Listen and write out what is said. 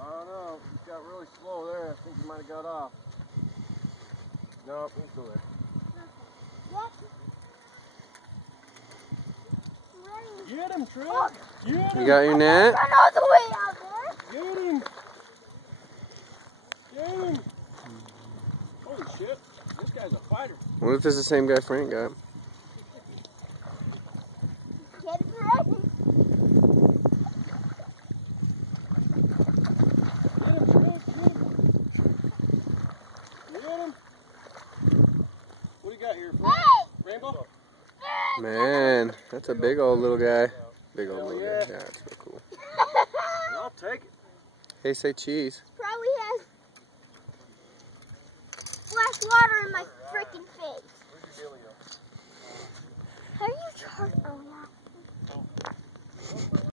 Oh no, he got really slow there. I think he might have got off. Nope, he's still there. Get him, Trent! Oh. Get him! You got your net? Run all the way out there! Get him! Get him! Holy shit, this guy's a fighter. What if it's the same guy Frank got? Get him ready! Get him! What do you got here, Frank? Hey! Rainbow? Man, that's a big old little guy. Big old little guy. Yeah, that's real cool. I'll take it. Hey, say cheese. Probably has splash water in my freaking face. Where's your dealio? How do you charge? Oh, yeah.